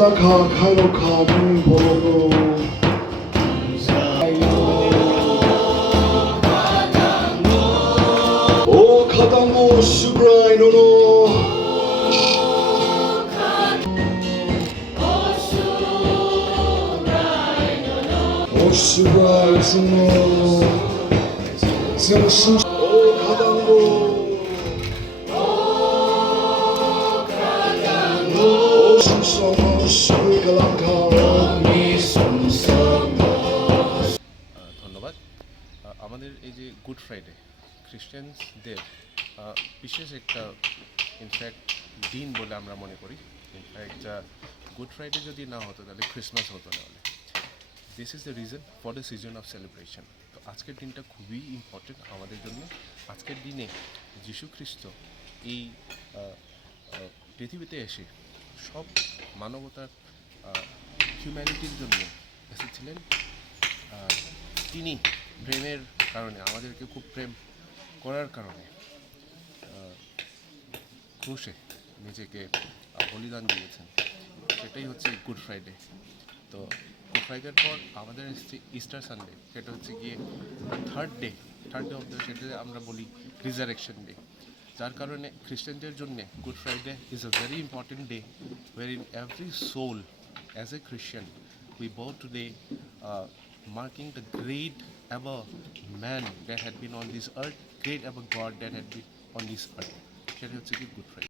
Zaka Kairoka Bolo O Katango Subrai no O Subrai Suno Zenshin O Katango ধন্যবাদ। আমাদের এই যে good Friday খ্রিস্টানদের বিশেষ একটা ইনফ্যাক্ট দিন বলে আমরা মনে করি। ইনফ্যাক্ট গুড ফ্রাইডে যদি না হতো তাহলে ক্রিসমাস হতো না। This is the reason for the season of celebration. তো আজকের দিনটা খুবই ইম্পর্টেন্ট আমাদের জন্য। আজকের দিনে যীশু খ্রিস্ট এই পৃথিবীতে এসে সব মানবতার হিউম্যানিটির জন্য এসেছিলেন। তিনি প্রেমের কারণে আমাদেরকে খুব প্রেম করার কারণে ক্রুশে নিজেকে বলিদান দিয়েছেন। সেটাই হচ্ছে গুড ফ্রাইডে। তো গুড ফ্রাইডের পর আমাদের ইস্টার সানডে, সেটা হচ্ছে গিয়ে থার্ড ডে অফ দ্য, সেটা আমরা বলি রিজারেকশন ডে। যার কারণে খ্রিস্টানদের জন্য good Friday is a very important day where in every soul as a Christian we bow today, marking the great ever man that had been on this earth, great ever God that had been on this earth. সেটা হচ্ছে কি good Friday.